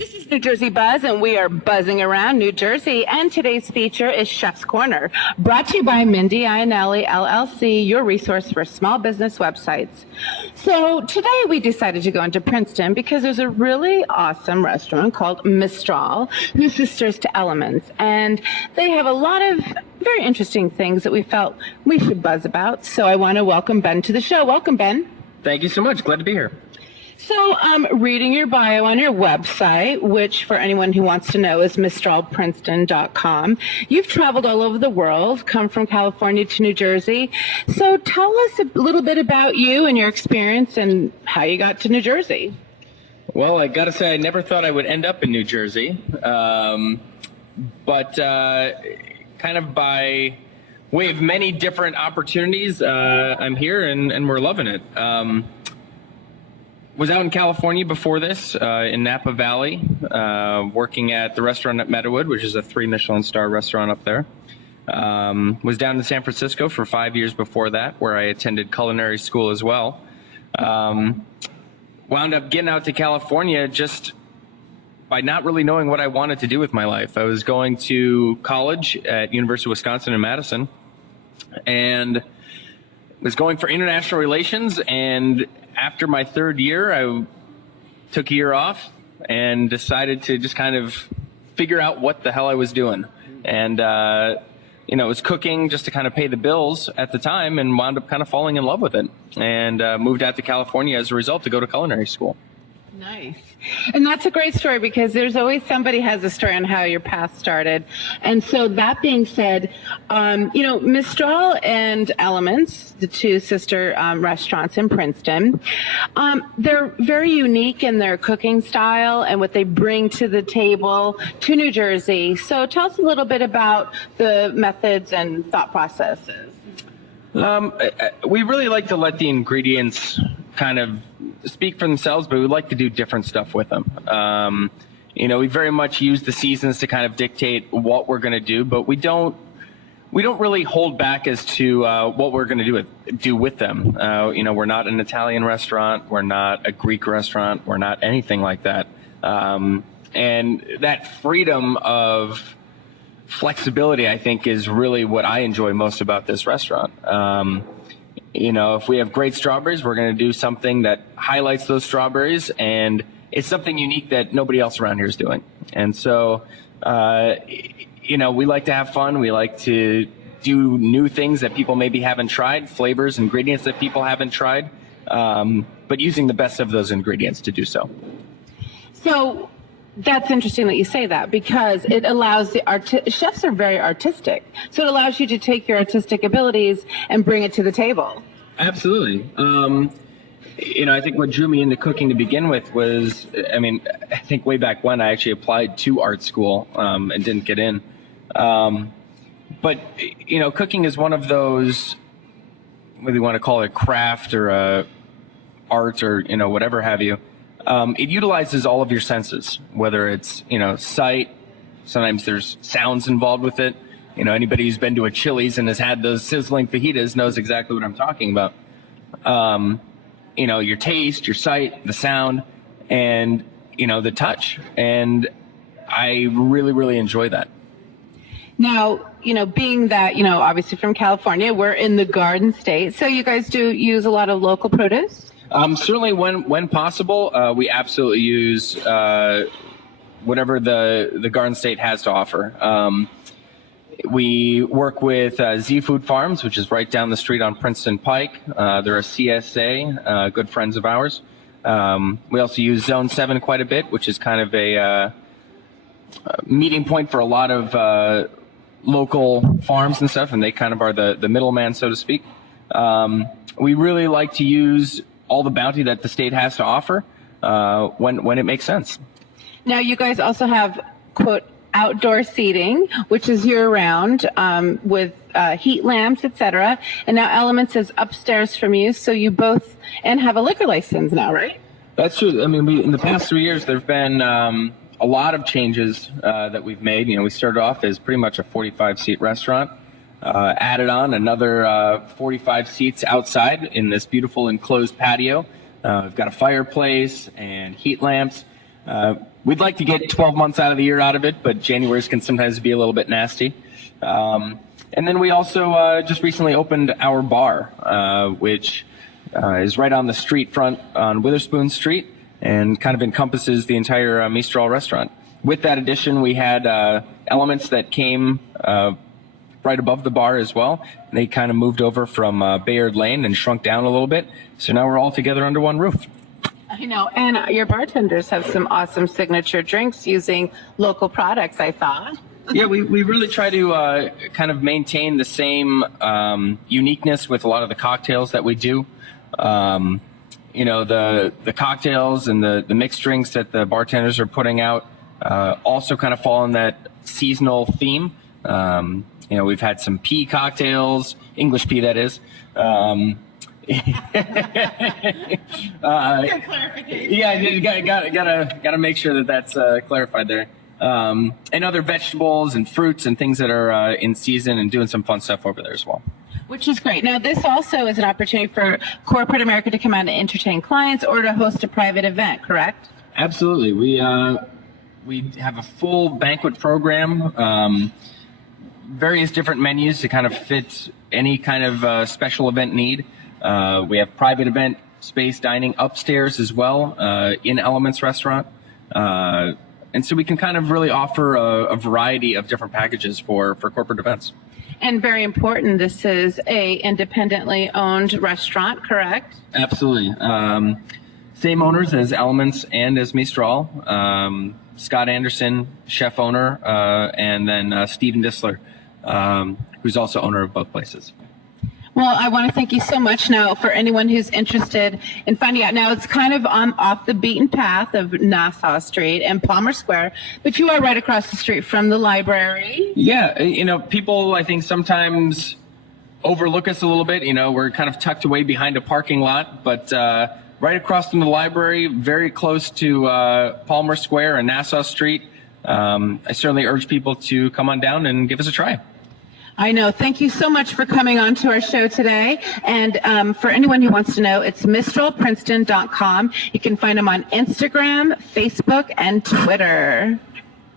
This is New Jersey Buzz, and we are buzzing around New Jersey. And today's feature is Chef's Corner, brought to you by Mindy Ionelli, LLC, your resource for small business websites. So today we decided to go into Princeton because there's a really awesome restaurant called Mistral, whose sisters to Elements. And they have a lot of very interesting things that we felt we should buzz about. So I want to welcome Ben to the show. Welcome, Ben. Thank you so much. Glad to be here. So, reading your bio on your website, which for anyone who wants to know is mistralprinceton.com, you've traveled all over the world, come from California to New Jersey. So tell us a little bit about you and your experience and how you got to New Jersey. Well, I got to say, I never thought I would end up in New Jersey, but kind of by way of many different opportunities, I'm here and we're loving it. Was out in California before this, in Napa Valley, working at the restaurant at Meadowood, which is a 3 Michelin star restaurant up there. Was down in San Francisco for 5 years before that, where I attended culinary school as well. Wound up getting out to California just by not really knowing what I wanted to do with my life. I was going to college at University of Wisconsin in Madison, and was going for international relations, and after my 3rd year, I took a year off and decided to just kind of figure out what the hell I was doing. And, it was cooking just to kind of pay the bills at the time, and wound up kind of falling in love with it. And moved out to California as a result to go to culinary school. Nice. And that's a great story because there's always somebody has a story on how your path started. And so that being said, Mistral and Elements, the 2 sister restaurants in Princeton, they're very unique in their cooking style and what they bring to the table to New Jersey. So tell us a little bit about the methods and thought processes. We really like to let the ingredients kind of speak for themselves, but we like to do different stuff with them. We very much use the seasons to kind of dictate what we're going to do, but we don't really hold back as to what we're going to do with them. We're not an Italian restaurant, we're not a Greek restaurant, we're not anything like that. And that freedom of flexibility, I think, is really what I enjoy most about this restaurant. If we have great strawberries, we're going to do something that highlights those strawberries, and it's something unique that nobody else around here is doing. And so, we like to have fun. We like to do new things that people maybe haven't tried, flavors, ingredients that people haven't tried, but using the best of those ingredients to do so. So that's interesting that you say that because it allows chefs are very artistic. So it allows you to take your artistic abilities and bring it to the table. Absolutely. I think what drew me into cooking to begin with was, I think way back when I actually applied to art school and didn't get in. But cooking is one of those, whether you want to call it a craft or a art or, whatever have you. It utilizes all of your senses, whether it's, sight, sometimes there's sounds involved with it. Anybody who's been to a Chili's and has had those sizzling fajitas knows exactly what I'm talking about. Your taste, your sight, the sound, and, the touch. And I really, really enjoy that. Now, being that, obviously from California, we're in the Garden State. So you guys do use a lot of local produce? Certainly when possible, we absolutely use whatever the Garden State has to offer. We work with Z Food Farms, which is right down the street on Princeton Pike. They're a CSA, good friends of ours. We also use Zone 7 quite a bit, which is kind of a meeting point for a lot of local farms and stuff, and they kind of are the middleman, so to speak. We really like to use all the bounty that the state has to offer when it makes sense. Now, you guys also have, quote, outdoor seating, which is year-round with heat lamps, etc. And now Elements is upstairs from you, so you both have a liquor license now, right? That's true. In the past 3 years, there have been a lot of changes that we've made. We started off as pretty much a 45-seat restaurant. Added on another 45 seats outside in this beautiful enclosed patio. We've got a fireplace and heat lamps. We'd like to get 12 months out of the year out of it, but January's can sometimes be a little bit nasty. And then we also just recently opened our bar, which is right on the street front on Witherspoon Street and kind of encompasses the entire Mistral Restaurant. With that addition, we had elements that came right above the bar as well. They kind of moved over from Bayard Lane and shrunk down a little bit. So now we're all together under one roof. I know, and your bartenders have some awesome signature drinks using local products, I saw. Yeah, we really try to kind of maintain the same uniqueness with a lot of the cocktails that we do. You know, the cocktails and the mixed drinks that the bartenders are putting out also kind of fall in that seasonal theme. You know, we've had some pea cocktails, English pea that is. Good clarification. Yeah, you gotta make sure that that's clarified there. And other vegetables and fruits and things that are in season, and doing some fun stuff over there as well. Which is great. Now, this also is an opportunity for corporate America to come out and entertain clients or to host a private event, correct? Absolutely. We have a full banquet program, various different menus to kind of fit any kind of special event need. We have private event space dining upstairs as well in Elements Restaurant. And so we can kind of really offer a variety of different packages for corporate events. And very important, this is a independently owned restaurant, correct? Absolutely. Same owners as Elements and as Mistral. Scott Anderson, chef owner, and then Stephen Disler, who's also owner of both places. Well, I want to thank you so much. Now, for anyone who's interested in finding out, now it's kind of off the beaten path of Nassau Street and Palmer Square, but you are right across the street from the library. Yeah, you know, people I think sometimes overlook us a little bit. You know, we're kind of tucked away behind a parking lot, but right across from the library, very close to Palmer Square and Nassau Street. I certainly urge people to come on down and give us a try. I know. Thank you so much for coming on to our show today. And for anyone who wants to know, it's mistralprinceton.com. You can find them on Instagram, Facebook, and Twitter.